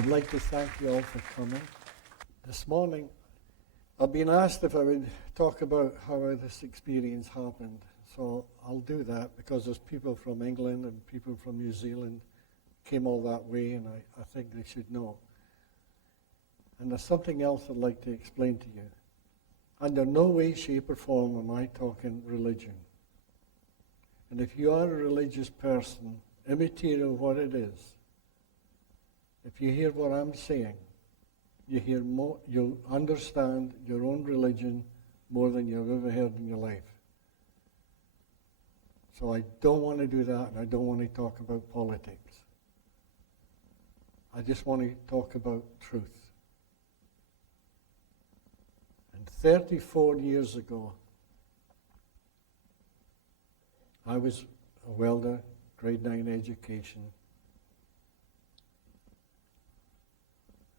I'd like to thank you all for coming. This morning, I've been asked if I would talk about how this experience happened. So I'll do that because there's people from England and people from New Zealand came all that way, and I think they should know. And there's something else I'd like to explain to you. Under no way, shape, or form am I talking religion. And if you are a religious person, immaterial what it is, if you hear what I'm saying, you'll understand your own religion more than you've ever heard in your life. So I don't want to do that, and I don't want to talk about politics. I just want to talk about truth. And 34 years ago, I was a welder, grade 9 education.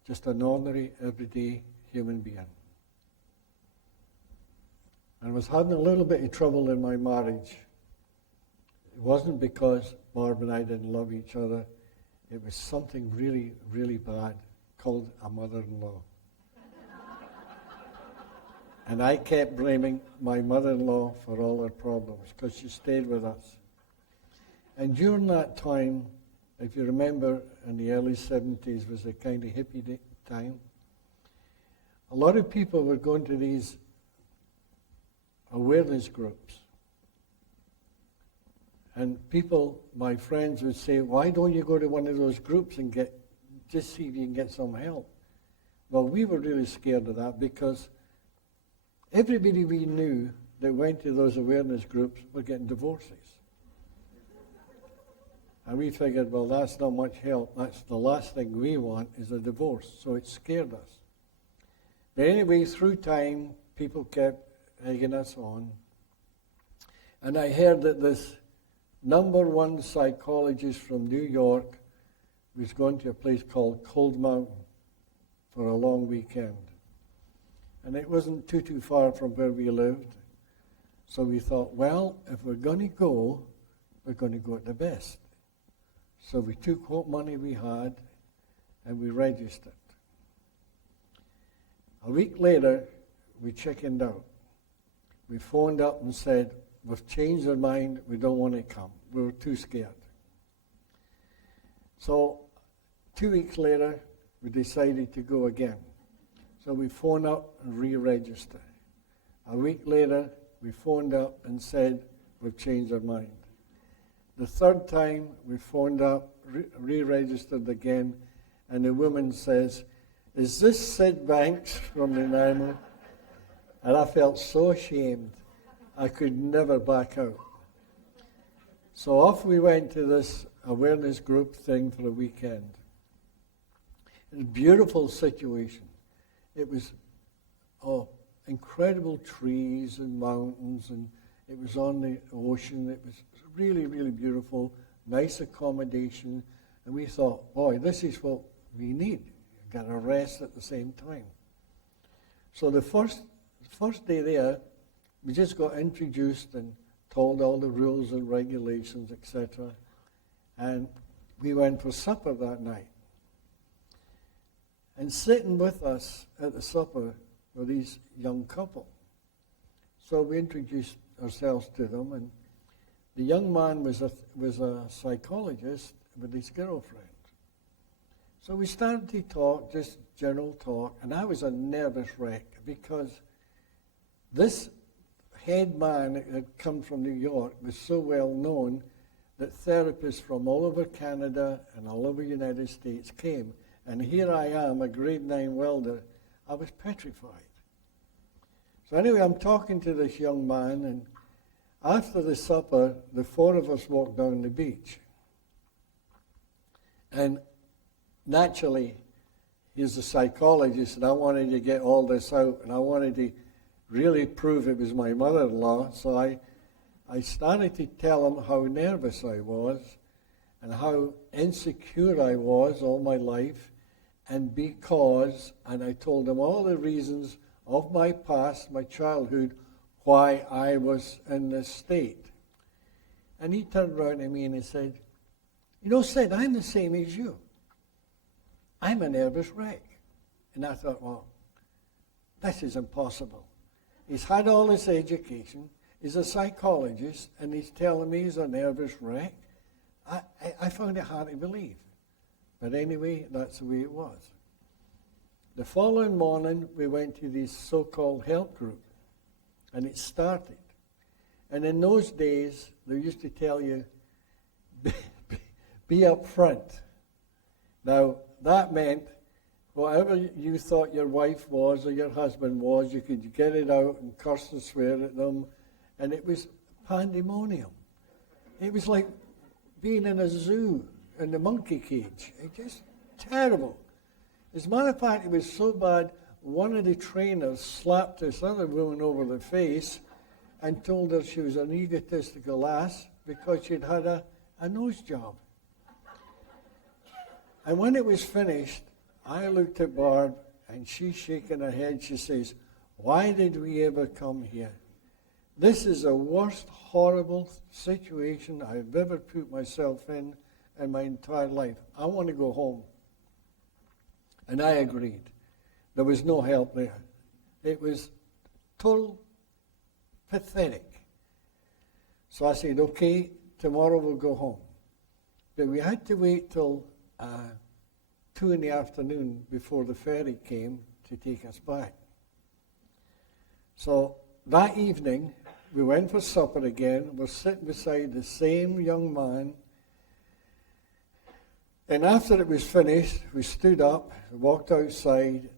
Just an ordinary, everyday human being. And I was having a little bit of trouble in my marriage. It wasn't because Barb and I didn't love each other. It was something really, really bad called a mother-in-law. And I kept blaming my mother-in-law for all her problems because she stayed with us. And during that time, if you remember, in the early 70s was a kind of hippie time. A lot of people were going to these awareness groups. And people, my friends, would say, why don't you go to one of those groups and just see if you can get some help? Well, we were really scared of that because everybody we knew that went to those awareness groups were getting divorces. And we figured, well, that's not much help. That's the last thing we want is a divorce. So it scared us. But anyway, through time, people kept egging us on. And I heard that this #1 psychologist from New York was going to a place called Cold Mountain for a long weekend. And it wasn't too far from where we lived. So we thought, well, if we're going to go, we're going to go at the best. So we took what money we had and we registered. A week later, we chickened out. We phoned up and said, we've changed our mind, we don't want to come. We were too scared. So 2 weeks later, we decided to go again. So we phoned up and re-registered. A week later, we phoned up and said, we've changed our mind. The third time, we phoned up, re-registered again, and the woman says, is this Sid Banks from the Miedema? And I felt so ashamed. I could never back out. So off we went to this awareness group thing for a weekend. It was a beautiful situation. It was incredible trees and mountains, and it was on the ocean. It was really, really beautiful, nice accommodation. And we thought, boy, this is what we need. Got a rest at the same time. So the first day there, we just got introduced and told all the rules and regulations, etc. And we went for supper that night. And sitting with us at the supper were these young couple. So we introduced ourselves to them, and the young man was a psychologist with his girlfriend. So we started to talk, just general talk, and I was a nervous wreck because this head man that had come from New York was so well known that therapists from all over Canada and all over the United States came. And here I am, a grade 9 welder. I was petrified. So anyway, I'm talking to this young man, and after the supper, the four of us walked down the beach. And naturally, he's a psychologist, and I wanted to get all this out, and I wanted to really prove it was my mother-in-law. So I started to tell him how nervous I was and how insecure I was all my life, and I told him all the reasons of my past, my childhood, why I was in this state. And he turned around to me and he said, you know, Sid, I'm the same as you. I'm a nervous wreck. And I thought, well, this is impossible. He's had all this education, he's a psychologist, and he's telling me he's a nervous wreck. I found it hard to believe. But anyway, that's the way it was. The following morning, we went to this so-called help group, and it started. And in those days, they used to tell you, be up front. Now, that meant whatever you thought your wife was or your husband was, you could get it out and curse and swear at them, and it was pandemonium. It was like being in a zoo in the monkey cage. It just terrible. As a matter of fact, it was so bad, one of the trainers slapped this other woman over the face and told her she was an egotistical ass because she'd had a nose job. And when it was finished, I looked at Barb, and she's shaking her head. She says, why did we ever come here? This is the worst, horrible situation I've ever put myself in my entire life. I want to go home. And I agreed. There was no help there. It was total pathetic. So I said, okay, tomorrow we'll go home. But we had to wait till 2 in the afternoon before the ferry came to take us back. So that evening, we went for supper again. We're sitting beside the same young man. And after it was finished, we stood up, walked outside,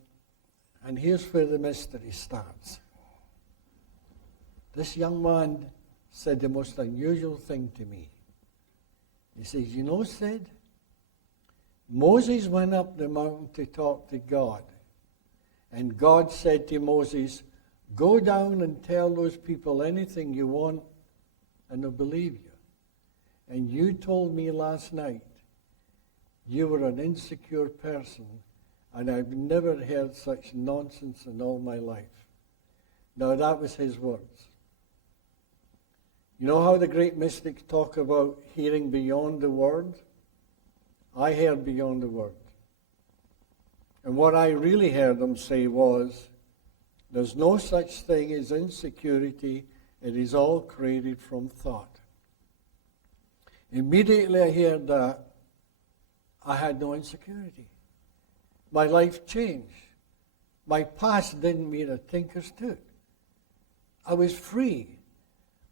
and here's where the mystery starts. This young man said the most unusual thing to me. He says, you know, Sid, Moses went up the mountain to talk to God. And God said to Moses, go down and tell those people anything you want, and they'll believe you. And you told me last night you were an insecure person, and I've never heard such nonsense in all my life. Now, that was his words. You know how the great mystics talk about hearing beyond the word? I heard beyond the word. And what I really heard them say was, there's no such thing as insecurity. It is all created from thought. Immediately I heard that, I had no insecurity. My life changed. My past didn't mean a tinker's toot. I was free.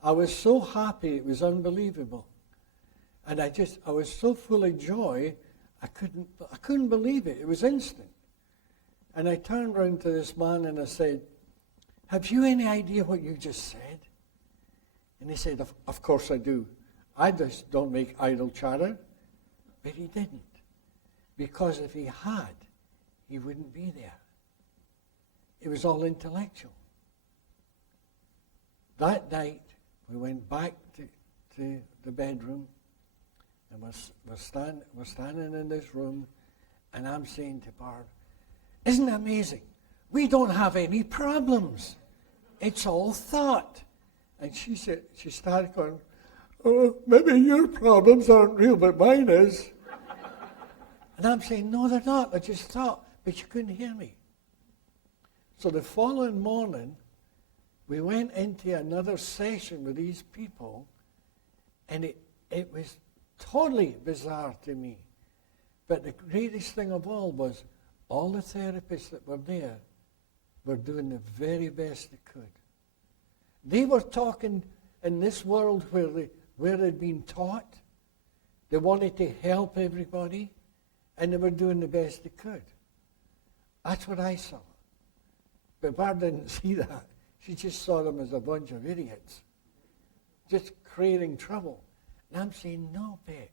I was so happy, it was unbelievable. And I was so full of joy, I couldn't believe it. It was instant. And I turned around to this man and I said, have you any idea what you just said? And he said, of course I do. I just don't make idle chatter. But he didn't. Because if he had, he wouldn't be there. It was all intellectual. That night, we went back to the bedroom, and we're standing in this room, and I'm saying to Barb, isn't it amazing? We don't have any problems. It's all thought. And she started going, oh, maybe your problems aren't real, but mine is. And I'm saying, no, they're not. I just thought, but you couldn't hear me. So the following morning, we went into another session with these people, and it was totally bizarre to me. But the greatest thing of all was all the therapists that were there were doing the very best they could. They were talking in this world where they'd been taught. They wanted to help everybody, and they were doing the best they could. That's what I saw. But Barb didn't see that. She just saw them as a bunch of idiots, just creating trouble. And I'm saying, no, babe,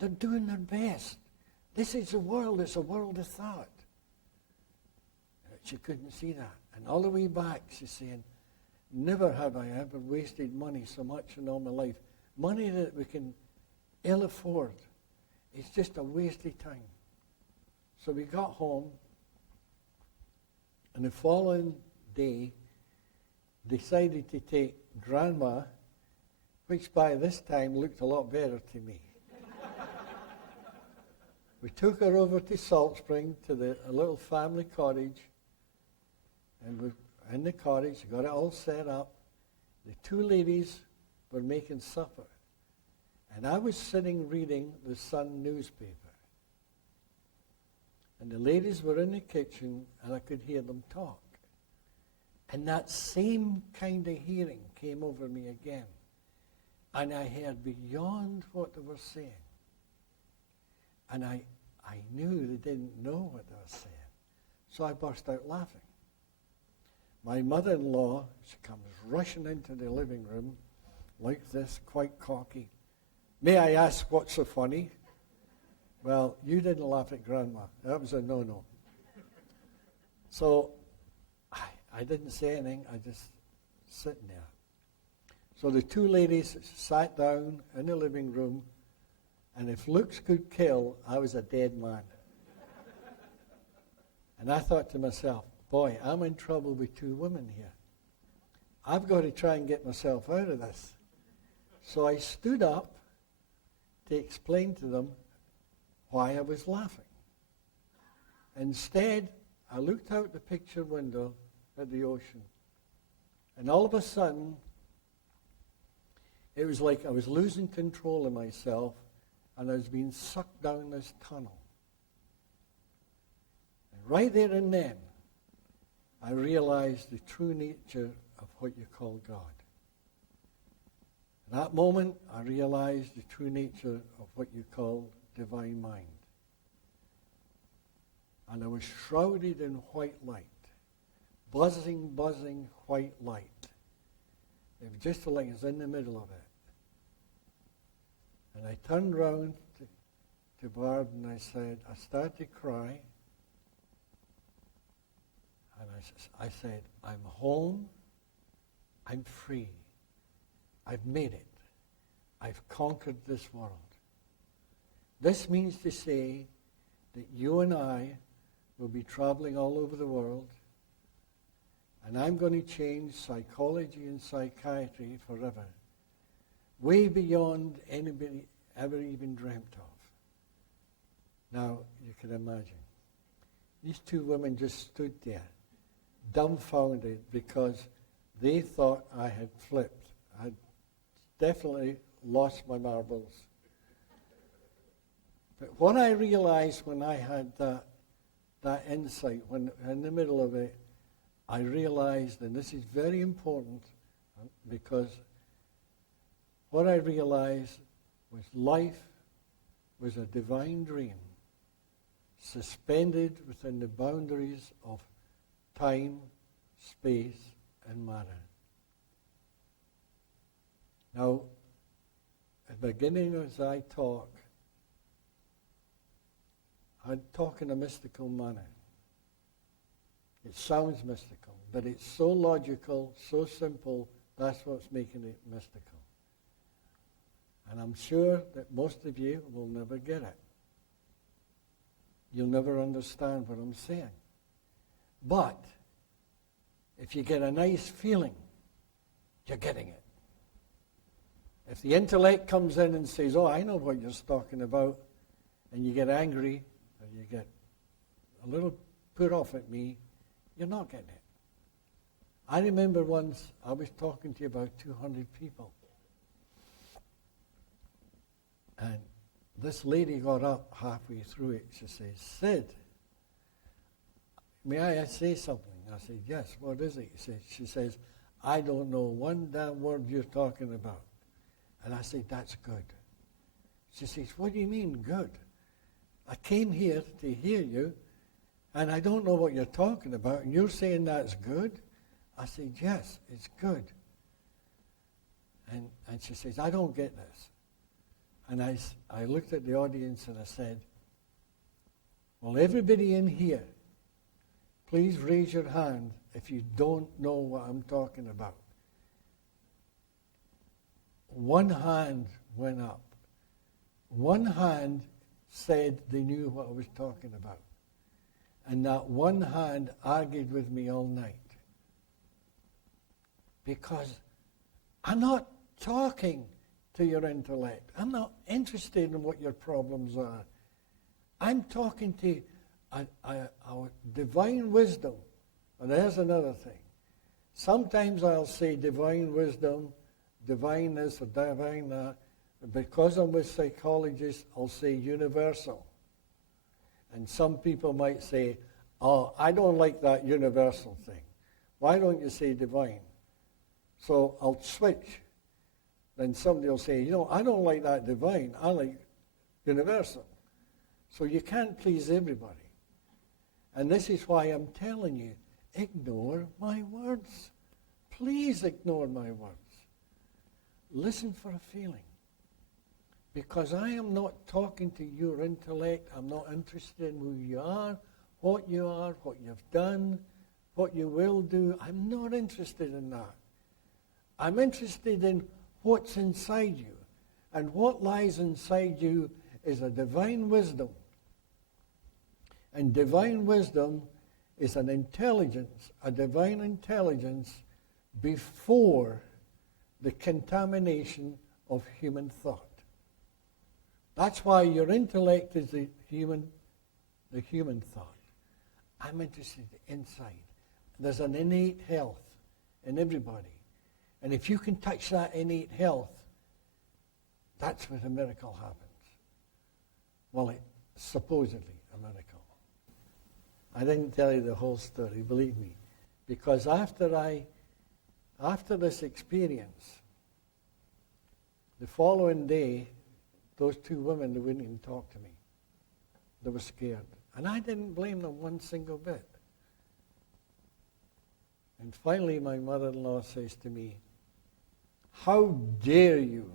they're doing their best. This is a world, it's a world of thought. She couldn't see that. And all the way back, she's saying, never have I ever wasted money so much in all my life. Money that we can ill afford. It's just a waste of time. So we got home, and the following day, decided to take Grandma, which by this time looked a lot better to me. We took her over to Salt Spring to a little family cottage, and we in the cottage, got it all set up. The two ladies were making supper, and I was sitting reading the Sun newspaper. And the ladies were in the kitchen, and I could hear them talk. And that same kind of hearing came over me again. And I heard beyond what they were saying. And I knew they didn't know what they were saying. So I burst out laughing. My mother-in-law, she comes rushing into the living room like this, quite cocky. May I ask what's so funny? Well, you didn't laugh at Grandma. That was a no-no. So I didn't say anything. I just sitting there. So the two ladies sat down in the living room, and if looks could kill, I was a dead man. And I thought to myself, boy, I'm in trouble with two women here. I've got to try and get myself out of this. So I stood up to explain to them why I was laughing. Instead, I looked out the picture window at the ocean. And all of a sudden, it was like I was losing control of myself, and I was being sucked down this tunnel. And right there and then, I realized the true nature of what you call God. In that moment, I realized the true nature of what you call divine mind. And I was shrouded in white light, buzzing white light. It was just like I was in the middle of it. And I turned round to Barb and I started to cry. And I said, I'm home, I'm free, I've made it, I've conquered this world. This means to say that you and I will be traveling all over the world, and I'm going to change psychology and psychiatry forever, way beyond anybody ever even dreamt of. Now, you can imagine. These two women just stood there, dumbfounded, because they thought I had flipped. I'd definitely lost my marbles. But what I realized when I had that insight, when in the middle of it, I realized, and this is very important, because what I realized was life was a divine dream, suspended within the boundaries of time, space, and matter. Now, at the beginning as I talk, I talk in a mystical manner. It sounds mystical, but it's so logical, so simple, that's what's making it mystical. And I'm sure that most of you will never get it. You'll never understand what I'm saying. But if you get a nice feeling, you're getting it. If the intellect comes in and says, oh, I know what you're talking about, and you get angry, or you get a little put off at me, you're not getting it. I remember once I was talking to about 200 people. And this lady got up halfway through it. She says, Sid, may I say something? I said, yes, what is it? She says, I don't know one damn word you're talking about. And I said, that's good. She says, what do you mean good? I came here to hear you, and I don't know what you're talking about, and you're saying that's good? I said, yes, it's good. And she says, I don't get this. And I looked at the audience and I said, well, everybody in here, please raise your hand if you don't know what I'm talking about. One hand went up. One hand said they knew what I was talking about. And that one hand argued with me all night. Because I'm not talking to your intellect. I'm not interested in what your problems are. I'm talking to a divine wisdom. And there's another thing. Sometimes I'll say divine wisdom, divine this or divine that. Because I'm with psychologists, I'll say universal. And some people might say, oh, I don't like that universal thing. Why don't you say divine? So I'll switch. Then somebody will say, I don't like that divine. I like universal. So you can't please everybody. And this is why I'm telling you, ignore my words. Please ignore my words. Listen for a feeling. Because I am not talking to your intellect. I'm not interested in who you are, what you've done, what you will do. I'm not interested in that. I'm interested in what's inside you. And what lies inside you is a divine wisdom. And divine wisdom is an intelligence, a divine intelligence before the contamination of human thought. That's why your intellect is the human thought. I'm interested inside. There's an innate health in everybody. And if you can touch that innate health, that's where the miracle happens. Well, it's supposedly a miracle. I didn't tell you the whole story, believe me. Because after this experience, the following day, those two women, they wouldn't even talk to me. They were scared. And I didn't blame them one single bit. And finally, my mother-in-law says to me, how dare you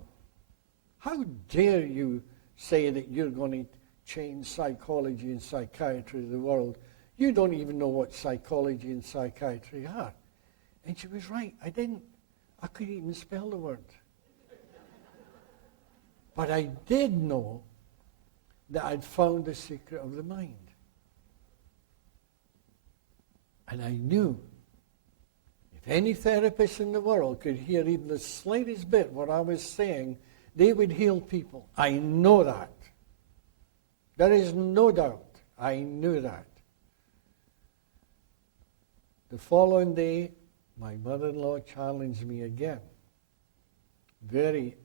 say that you're going to change psychology and psychiatry of the world? You don't even know what psychology and psychiatry are. And she was right. I didn't. I couldn't even spell the word. But I did know that I'd found the secret of the mind. And I knew if any therapist in the world could hear even the slightest bit what I was saying, they would heal people. I know that. There is no doubt. I knew that. The following day, my mother-in-law challenged me again. Very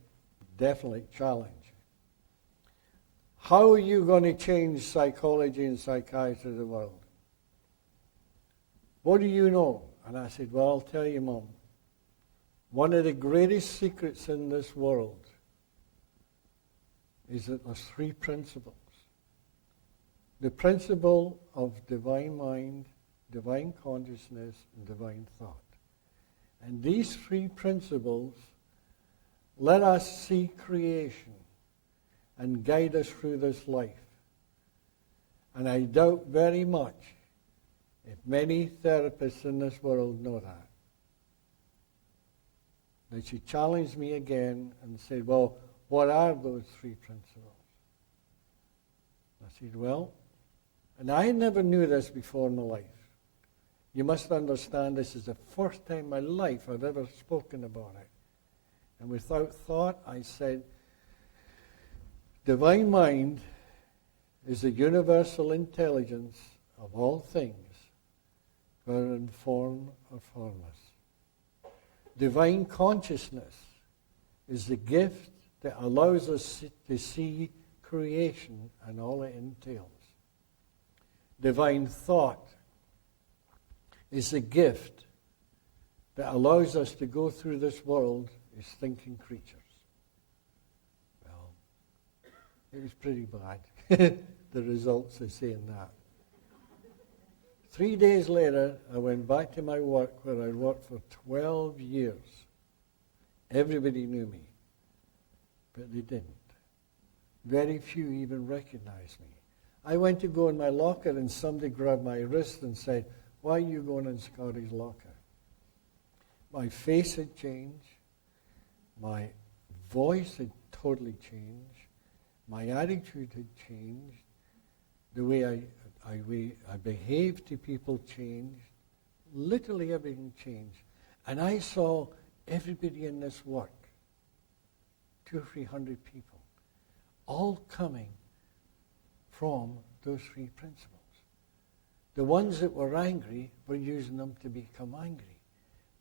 definite challenge. How are you going to change psychology and psychiatry of the world? What do you know? And I said, well, I'll tell you, Mom. One of the greatest secrets in this world is that there's three principles. The principle of divine mind, divine consciousness, and divine thought. And these three principles let us see creation and guide us through this life. And I doubt very much if many therapists in this world know that. Then she challenged me again and said, well, what are those three principles? I said, well, and I never knew this before in my life. You must understand this is the first time in my life I've ever spoken about it. And without thought, I said, divine mind is the universal intelligence of all things, whether in form or formless. Divine consciousness is the gift that allows us to see creation and all it entails. Divine thought is the gift that allows us to go through this world as thinking creatures. Well, it was pretty bad, the results of saying that. 3 days later, I went back to my work where I'd worked for 12 years. Everybody knew me, but they didn't. Very few even recognized me. I went to go in my locker and somebody grabbed my wrist and said, why are you going in Scotty's locker? My face had changed. My voice had totally changed. My attitude had changed. The way I behaved to people changed. Literally everything changed. And I saw everybody in this work, 200 or 300 people, all coming from those three principles. The ones that were angry, we're using them to become angry.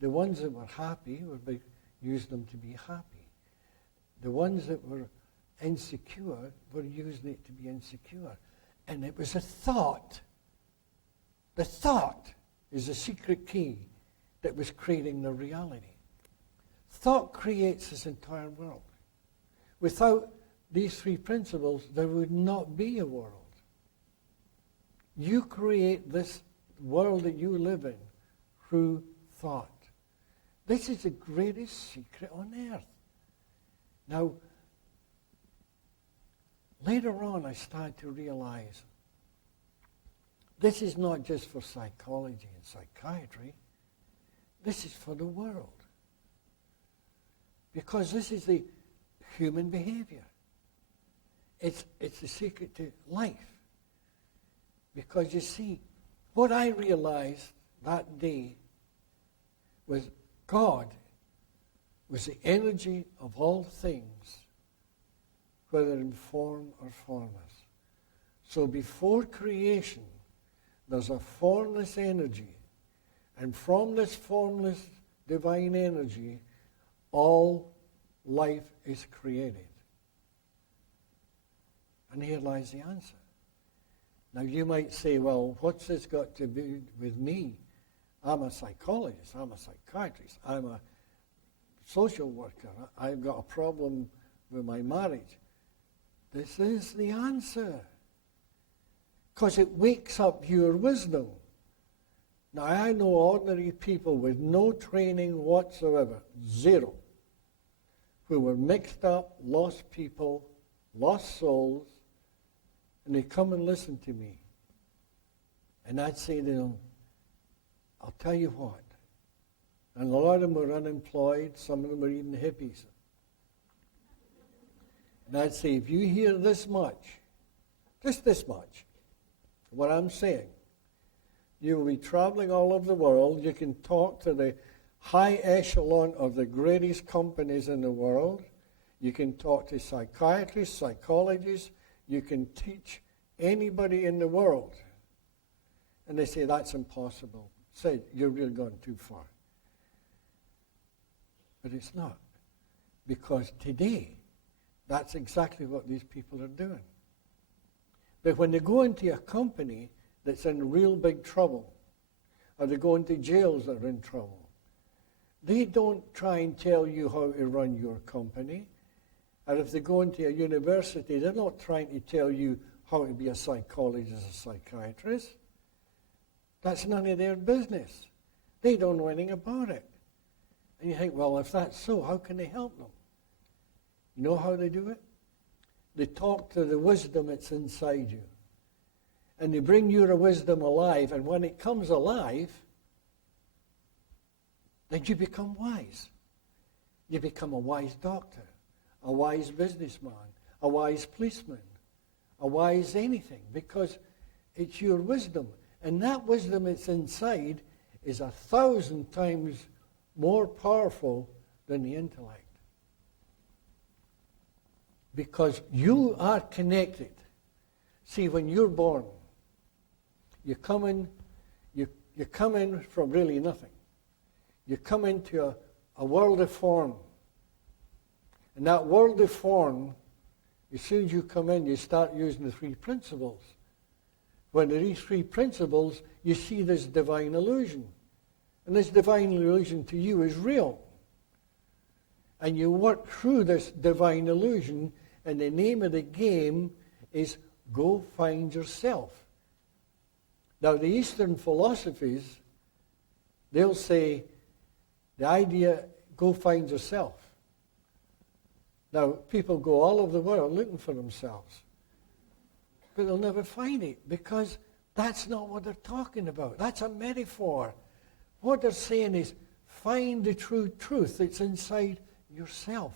The ones that were happy, we're using them to be happy. The ones that were insecure, we're using it to be insecure. And it was a thought. The thought is the secret key that was creating the reality. Thought creates this entire world. Without these three principles, there would not be a world. You create this world that you live in through thought. This is the greatest secret on earth. Now, later on, I started to realize this is not just for psychology and psychiatry. This is for the world. Because this is the human behavior. It's the secret to life. Because you see, what I realized that day was God was the energy of all things, whether in form or formless. So before creation, there's a formless energy. And from this formless divine energy, all life is created. And here lies the answer. Now you might say, well, what's this got to do with me? I'm a psychologist, I'm a psychiatrist, I'm a social worker, I've got a problem with my marriage. This is the answer. Because it wakes up your wisdom. Now I know ordinary people with no training whatsoever, zero, who were mixed up, lost people, lost souls, and they come and listen to me. And I'd say to them, I'll tell you what. And a lot of them were unemployed. Some of them were even hippies. And I'd say, if you hear this much, just this much, what I'm saying, you will be traveling all over the world. You can talk to the high echelon of the greatest companies in the world. You can talk to psychiatrists, psychologists. You can teach anybody in the world. And they say, that's impossible. Say, you're really going too far. But it's not. Because today, that's exactly what these people are doing. But when they go into a company that's in real big trouble, or they go into jails that are in trouble, they don't try and tell you how to run your company. Or if they go into a university, they're not trying to tell you how to be a psychologist or psychiatrist. That's none of their business. They don't know anything about it. And you think, well, if that's so, how can they help them? You know how they do it? They talk to the wisdom that's inside you. And they bring your wisdom alive, and when it comes alive, then you become wise. You become a wise doctor, a wise businessman, a wise policeman, a wise anything, because it's your wisdom. And that wisdom that's inside is 1,000 times more powerful than the intellect. Because you are connected. See, when you're born, you come in from really nothing. You come into a world of form. And that world of form, as soon as you come in, you start using the three principles. When these three principles, you see this divine illusion. And this divine illusion to you is real. And you work through this divine illusion, and the name of the game is go find yourself. Now, the Eastern philosophies, they'll say the idea, go find yourself. Now, people go all over the world looking for themselves. But they'll never find it, because that's not what they're talking about. That's a metaphor. What they're saying is, find the true truth that's inside yourself.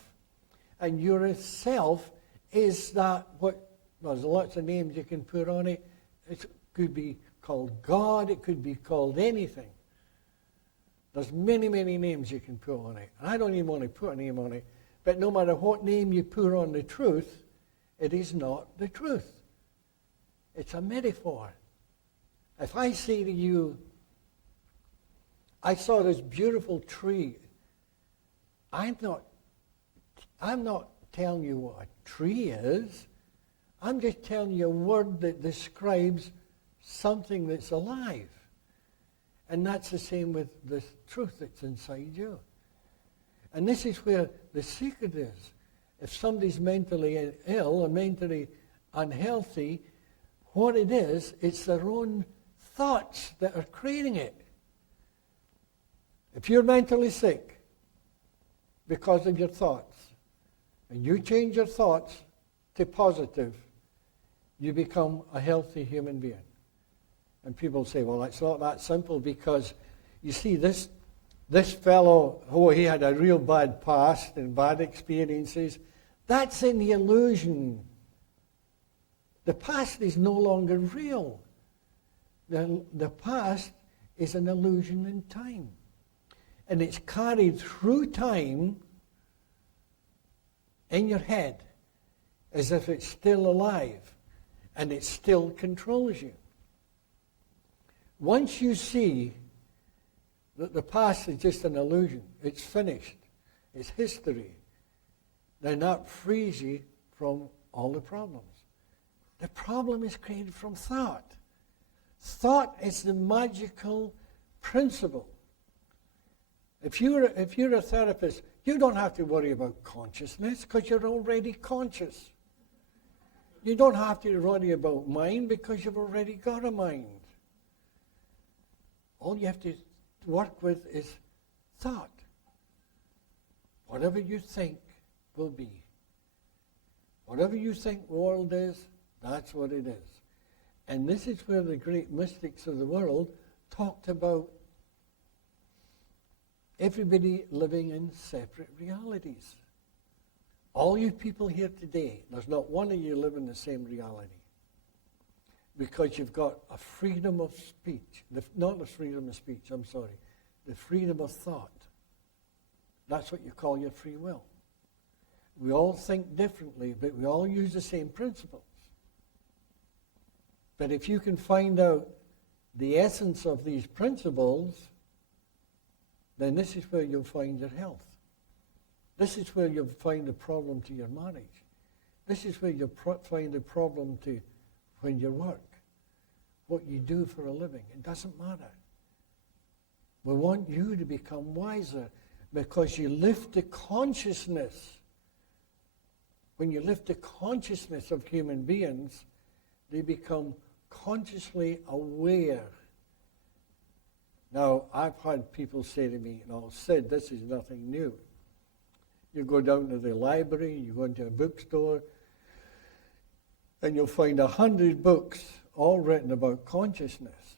And your self is that what, well, there's lots of names you can put on it. It could be called God. It could be called anything. There's many, many names you can put on it. And I don't even want to put a name on it. But no matter what name you put on the truth, it is not the truth. It's a metaphor. If I say to you, I saw this beautiful tree, I'm not telling you what a tree is. I'm just telling you a word that describes something that's alive. And that's the same with the truth that's inside you. And this is where the secret is. If somebody's mentally ill or mentally unhealthy, what it is, it's their own thoughts that are creating it. If you're mentally sick because of your thoughts, and you change your thoughts to positive, you become a healthy human being. And people say, well, it's not that simple, because you see, this fellow, he had a real bad past and bad experiences. That's in the illusion. The past is no longer real. The past is an illusion in time. And it's carried through time in your head as if it's still alive and it still controls you. Once you see that the past is just an illusion, it's finished, it's history, then that frees you from all the problems. The problem is created from thought. Thought is the magical principle. If you're a therapist, you don't have to worry about consciousness because you're already conscious. You don't have to worry about mind because you've already got a mind. All you have to work with is thought. Whatever you think will be. Whatever you think the world is, that's what it is. And this is where the great mystics of the world talked about everybody living in separate realities. All you people here today, there's not one of you living the same reality. Because you've got a freedom of speech. Not the freedom of speech, I'm sorry. The freedom of thought. That's what you call your free will. We all think differently, but we all use the same principles. But if you can find out the essence of these principles, then this is where you'll find your health. This is where you'll find the problem to your marriage. This is where you'll find the problem to when you work, what you do for a living. It doesn't matter. We want you to become wiser because you lift the consciousness. When you lift the consciousness of human beings, they become consciously aware. Now, I've had people say to me, and I've said this is nothing new. You go down to the library, you go into a bookstore, and you'll find 100 books all written about consciousness.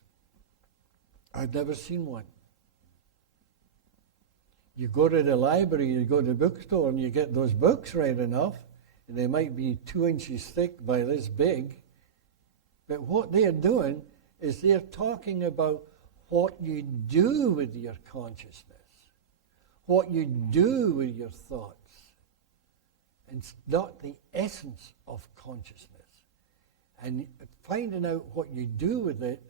I've never seen one. You go to the library, you go to the bookstore, and you get those books read enough, and they might be 2 inches thick by this big. But what they're doing is they're talking about what you do with your consciousness, what you do with your thoughts. It's not the essence of consciousness. And finding out what you do with it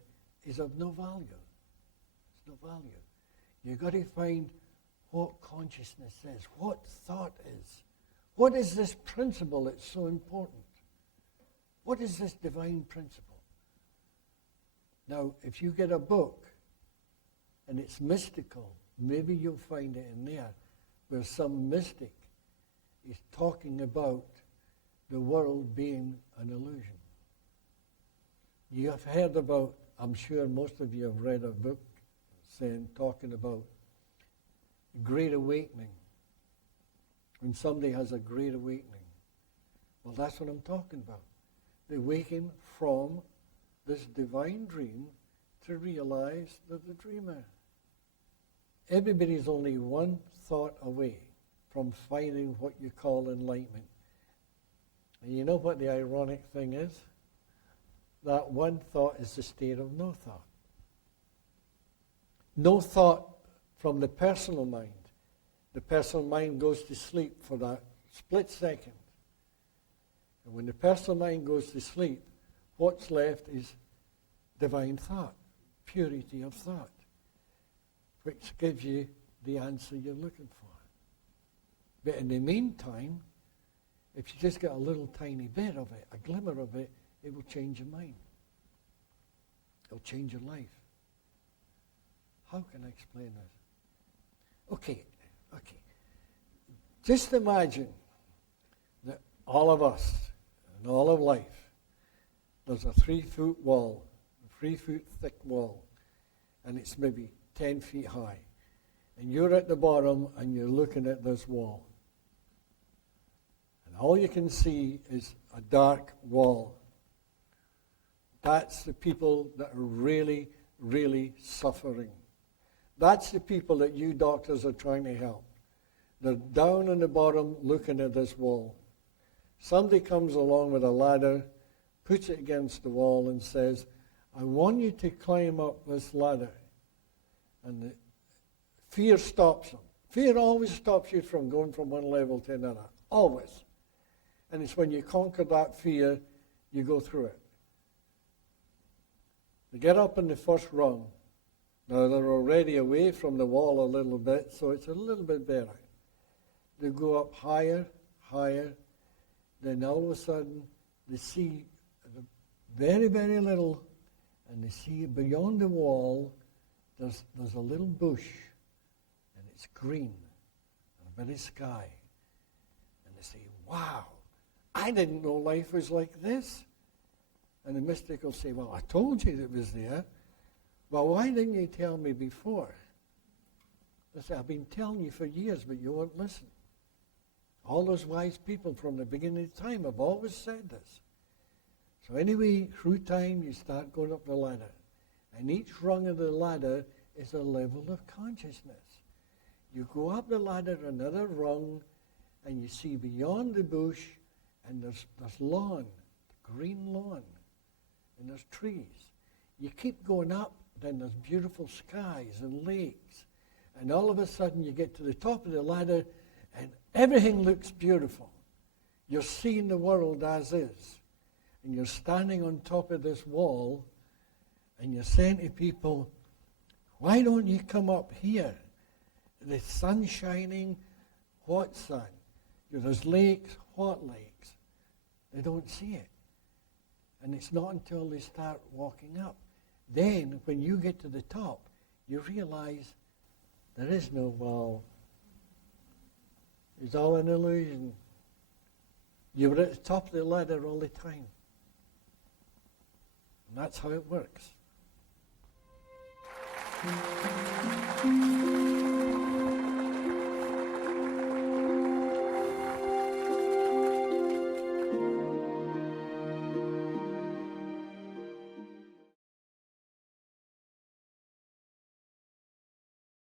is of no value. It's no value. You've got to find what consciousness is, what thought is. What is this principle that's so important? What is this divine principle? Now, if you get a book and it's mystical, maybe you'll find it in there where some mystic is talking about the world being an illusion. You have heard about, I'm sure most of you have read a book talking about Great Awakening. When somebody has a great awakening. Well, that's what I'm talking about. They awaken from this divine dream to realize that the dreamer. Everybody's only one thought away from finding what you call enlightenment. And you know what the ironic thing is? That one thought is the state of no thought. No thought from the personal mind. The personal mind goes to sleep for that split second. And when the personal mind goes to sleep, what's left is divine thought, purity of thought, which gives you the answer you're looking for. But in the meantime, if you just get a little tiny bit of it, a glimmer of it, it will change your mind. It'll change your life. How can I explain this? Okay. Just imagine that all of us, and all of life, there's a 3-foot wall, a 3-foot thick wall, and it's maybe 10 feet high. And you're at the bottom and you're looking at this wall. And all you can see is a dark wall. That's the people that are really, really suffering. That's the people that you doctors are trying to help. They're down on the bottom looking at this wall. Somebody comes along with a ladder, puts it against the wall and says, I want you to climb up this ladder. And the fear stops them. Fear always stops you from going from one level to another. Always. And it's when you conquer that fear, you go through it. They get up in the first rung. Now they're already away from the wall a little bit, so it's a little bit better. They go up higher, higher. Then all of a sudden, they see very, very little, and they see beyond the wall, there's a little bush, and it's green, and a bit of sky. And they say, wow, I didn't know life was like this. And the mystic will say, well, I told you it was there. Well, why didn't you tell me before? They say, I've been telling you for years, but you won't listen. All those wise people from the beginning of time have always said this. So anyway, through time, you start going up the ladder. And each rung of the ladder is a level of consciousness. You go up the ladder another rung, and you see beyond the bush, and there's lawn, green lawn, and there's trees. You keep going up, then there's beautiful skies and lakes. And all of a sudden, you get to the top of the ladder, and everything looks beautiful. You're seeing the world as is. And you're standing on top of this wall, and you're saying to people, why don't you come up here? The sun's shining. What sun? There's lakes. What lakes? They don't see it. And it's not until they start walking up. Then, when you get to the top, you realize there is no wall. It's all an illusion. You were at the top of the ladder all the time. And that's how it works.